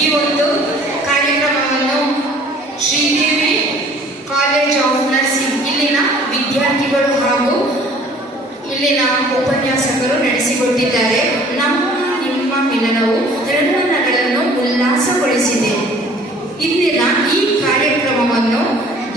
ಈ ಒಂದು ಕಾರ್ಯಕ್ರಮವನ್ನು ಶ್ರೀದೇವಿ ಕಾಲೇಜ್ ಆಫ್ ನರ್ಸಿಂಗ್ ಇಲ್ಲಿನ ವಿದ್ಯಾರ್ಥಿಗಳು ಹಾಗೂ ಇಲ್ಲಿನ ಉಪನ್ಯಾಸಕರು ನಡೆಸಿಕೊಟ್ಟಿದ್ದಾರೆ. ನಮ್ಮ ನಿಮ್ಮ ಮಿಲನವು ರಂಗನಗಳನ್ನು ಉಲ್ಲಾಸಗೊಳಿಸಿದೆ. ಇಂದಿನ ಈ ಕಾರ್ಯಕ್ರಮವನ್ನು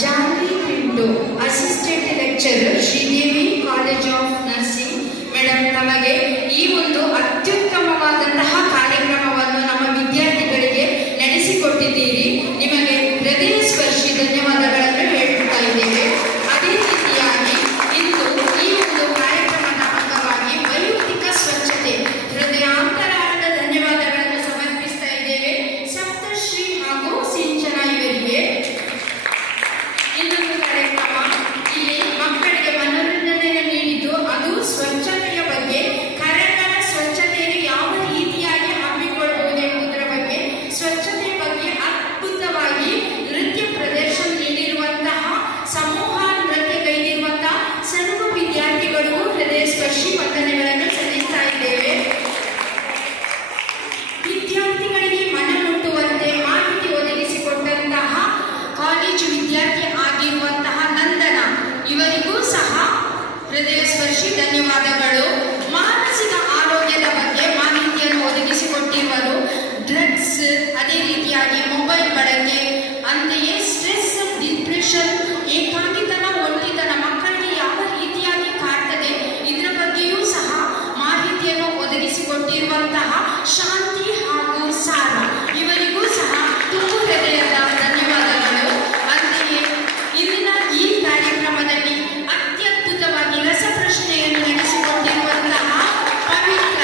Janvi Pintu assistant lecturer Sridevi college of nursing madam ನಮಗೆ ಈ ಒಂದು ಅತ್ಯುತ್ತಮವಾದಂತಹ ಕಾರ್ಯಕ್ರಮವನ್ನು ನಮ್ಮ ವಿದ್ಯಾರ್ಥಿಗಳಿಗೆ ನಡೆಸಿಕೊಟ್ಟಿದ್ದೀರಿ. ನಿಮಗೆ ಹೃದಯ ಸ್ಪರ್ಶಿ ಧನ್ಯವಾದಗಳನ್ನು ಹೇಳುತ್ತಾ ಇದ್ದೇವೆ. ಅದೇ ರೀತಿಯಾಗಿ ಇಂದು ಈ ಒಂದು ಕಾರ್ಯಕ್ರಮದ ಅಂಗವಾಗಿ ವೈಯಕ್ತಿಕ ಸ್ವಚ್ಛತೆ ಹೃದಯಾಂತರಾಳದ ಧನ್ಯವಾದಗಳನ್ನು ಸಮರ್ಪಿಸ್ತಾ ಇದ್ದೇವೆ. ಸಪ್ತಶ್ರೀ ಹಾಗೂ ಸಿಂಚನ ಇವರಿಗೆ. ಇನ್ನೊಂದು ಕಾರ್ಯಕ್ರಮ ಇಲ್ಲಿ ಮಕ್ಕಳಿಗೆ ಮನೋರಂಜನೆ ನೀಡಿದ್ದು ಅದು ಸ್ವಚ್ಛತೆಯ ಬಗ್ಗೆ, ಕರಗಳ ಸ್ವಚ್ಛತೆಯನ್ನು ಯಾವ ರೀತಿಯಾಗಿ ಹಮ್ಮಿಕೊಳ್ಳಬಹುದೆಂಬುದರ ಬಗ್ಗೆ, ಸ್ವಚ್ಛತೆಯ ಬಗ್ಗೆ ಅದ್ಭುತವಾಗಿ ನೃತ್ಯ ಪ್ರದರ್ಶನ ನೀಡಿರುವಂತಹ ಸಮೂಹ ನೃತ್ಯಗೈದಿರುವಂತಹ ಸರ್ವ ವಿದ್ಯಾರ್ಥಿಗಳಿಗೂ ಹೃದಯ ಸ್ಪರ್ಶಿ ವಂದನೆಗಳನ್ನು ಸಲ್ಲಿಸ್ತಾ ಇದ್ದೇವೆ. ವಿದ್ಯಾರ್ಥಿಗಳಿಗೆ ಮನಮುಟ್ಟುವಂತೆ ಮಾಹಿತಿ ಒದಗಿಸಿಕೊಟ್ಟಂತಹ ಕಾಲೇಜು ವಿದ್ಯಾರ್ಥಿ ಆಗಿರುವಂತಹ ನಂದನ ಇವರಿಗೂ ಸಹ ಹೃದಯ ಸ್ಪರ್ಶಿ ಧನ್ಯವಾದಗಳು. ಮಾನಸಿಕ ಆರೋಗ್ಯದ ಬಗ್ಗೆ ಮಾಹಿತಿಯನ್ನು ಒದಗಿಸಿಕೊಟ್ಟಿರುವರು. ಡ್ರಗ್ಸ್, ಅದೇ ರೀತಿಯಾಗಿ ಮೊಬೈಲ್ ಬಳಕೆ, ಅಂತೆಯೇ ಸ್ಟ್ರೆಸ್, ಡಿಪ್ರೆಷನ್, ಏಕಾಂಗಿತನ, ಒಂಟಿತನ ಮಕ್ಕಳಿಗೆ ಯಾವ ರೀತಿಯಾಗಿ ಕಾಡ್ತದೆ ಇದರ ಬಗ್ಗೆಯೂ ಸಹ ಮಾಹಿತಿಯನ್ನು ಒದಗಿಸಿಕೊಟ್ಟಿರುವಂತಹ ಶಾಂತಿ ಹಾಗೂ ಸಾರ ಇವರಿಗೂ ಸಹ ತುಂಬು ಹೃದಯದ ಧನ್ಯವಾದಗಳು. ಅಂತೆಯೇ ಇಂದಿನ ಈ ಕಾರ್ಯಕ್ರಮದಲ್ಲಿ ಅತ್ಯದ್ಭುತವಾಗಿ ರಸಪ್ರಶ್ನೆಯನ್ನು ನಡೆಸಿಕೊಂಡಿರುವಂತಹ ಪವಿತ್ರ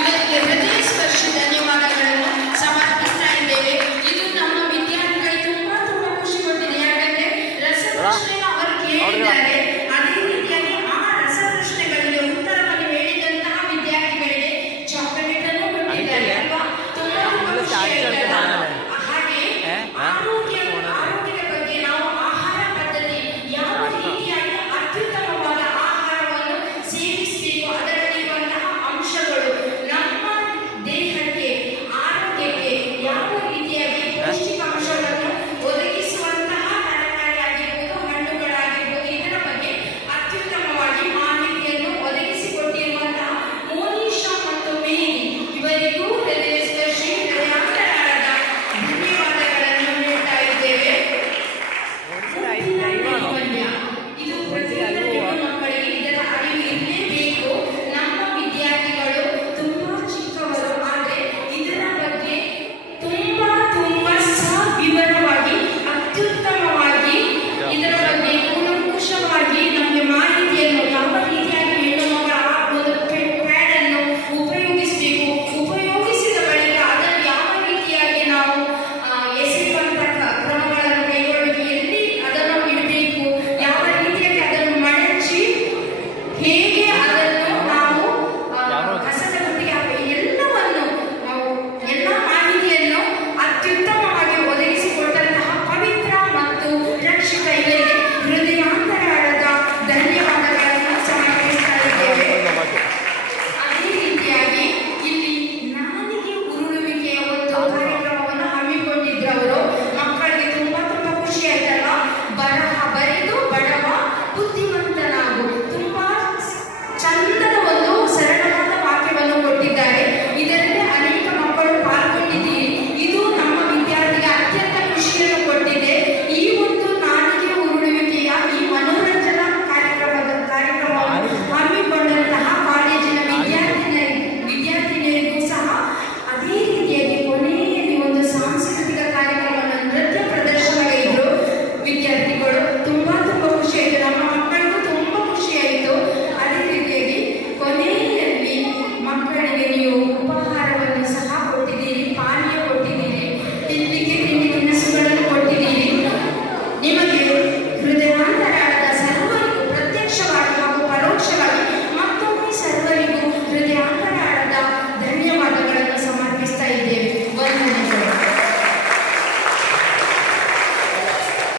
ಇವರಿಗೆ ಹೃದಯ ಸ್ಪರ್ಶಿ ಧನ್ಯವಾದಗಳನ್ನು ಸಮರ್ಪಿಸ್ತಾ ಇದ್ದೇವೆ. ಇದು ನಮ್ಮ ವಿದ್ಯಾರ್ಥಿಗಳಿಗೆ ತುಂಬಾ ಖುಷಿ ಕೊಟ್ಟಿದೆ. ಯಾಕಂದ್ರೆ ರಸಪ್ರಶ್ನೆಯನ್ನು ಅವರು ಕೇಳಿದ್ದಾರೆ. ಅದೇ ರೀತಿಯಾಗಿ ಆ ರಸಪ್ರಶ್ನೆಗಳಿಗೆ ಉತ್ತರವನ್ನು ಹೇಳಿದಂತಹ ವಿದ್ಯಾರ್ಥಿಗಳಿಗೆ ಚಾಕೊಲೇಟ್ ಅನ್ನು ಕೊಟ್ಟಿದ್ದಾರೆ ಅಲ್ವಾ? ತುಂಬಾ ಖುಷಿಯಾಗಿದೆ. ಹಾಗೆ ಆರೋಗ್ಯದ ಬಗ್ಗೆ ನಾವು ಆಹಾರ ಪದ್ಧತಿ ಯಾವ ರೀತಿಯಾಗಿ ಅತ್ಯುತ್ತಮವಾದ ಆಹಾರವನ್ನು ಸೇವಿಸಬೇಕು, ಅದರಲ್ಲಿರುವಂತಹ ಅಂಶಗಳು ನಮ್ಮ ದೇಹಕ್ಕೆ, ಆರೋಗ್ಯಕ್ಕೆ ಯಾವ ರೀತಿಯಾಗಿ ಪೌಷ್ಟಿಕಾಂಶಗಳನ್ನು ಒದಗಿಸುವಂತಹ ತರಕಾರಿ ಆಗಿರ್ಬೋದು, ಹಣ್ಣುಗಳಾಗಿರ್ಬೋದು, ಇದರ ಬಗ್ಗೆ ಅತ್ಯುತ್ತಮವಾಗಿ ಮಾಹಿತಿಯನ್ನು ಒದಗಿಸಿಕೊಟ್ಟಿರುವಂತಹ ಮೋನಿಶಾ ಮತ್ತು ಮೇರಿ ಇವರಿಗೂ ಹೃದಯ ಸ್ಪರ್ಶಿ ಹೃದಯಾಂತರಾಳದ ಧನ್ಯವಾದಗಳನ್ನು ಹೇಳ್ತಾ ಇದ್ದೇವೆ. ಇದು ಪ್ರತಿಯೊಂದು ಮಕ್ಕಳಿಗೆ ಇದರ ಅರಿವು ಇರಲೇಬೇಕು. ನಮ್ಮ ವಿದ್ಯಾರ್ಥಿಗಳು ತುಂಬಾ ಚಿಕ್ಕವರು, ಆದರೆ ಇದರ ಬಗ್ಗೆ ತುಂಬಾ ಸವಿವರವಾಗಿ ಅತ್ಯುತ್ತಮವಾಗಿ ಇದರ ಬಗ್ಗೆ ಕೂಲಂಕುಷವಾಗಿ ನಮಗೆ ಮಾಹಿತಿಯನ್ನು ಯಾವ ರೀತಿಯಾಗಿ ಹೆಣ್ಣು ಮಕ್ಕಳ ಒಂದು ಪ್ಯಾಡ್ ಅನ್ನು ಉಪಯೋಗಿಸಬೇಕು, ಉಪಯೋಗಿಸಿದ ಬಳಿಕ ಅದನ್ನು ಯಾವ ರೀತಿಯಾಗಿ ನಾವು ಎಸೆಯುವಂತಹ ಕ್ರಮಗಳನ್ನು ಕೈಗೊಳ್ಳಬೇಕು, ಎಲ್ಲಿ ಅದನ್ನು ಇಡಬೇಕು, ಯಾವ ರೀತಿಯಾಗಿ ಅದನ್ನು ಮಡಚಿ ಹೇಗೆ ಅದನ್ನು ನಾವು ಕಸದ ಬುಟ್ಟಿಗೆ ಹಾಕಬೇಕು, ಎಲ್ಲವನ್ನು ಎಲ್ಲ ಮಾಹಿತಿಯನ್ನು ಅತ್ಯುತ್ತಮವಾಗಿ ಒದಗಿಸಿಕೊಟ್ಟಂತಹ ಪವಿತ್ರ ಮತ್ತು ರಕ್ಷಿತ ಇವರಿಗೆ ಹೃದಯಾಂತರಾಳದ ಧನ್ಯವಾದಗಳನ್ನು ಸಮರ್ಪಿಸ್ತಾ ಇದ್ದೇವೆ. ಅದೇ ರೀತಿಯಾಗಿ ಇಲ್ಲಿ ನಾಲಿಗೆ ಉರುಳುವಿಕೆಯ ಒಂದು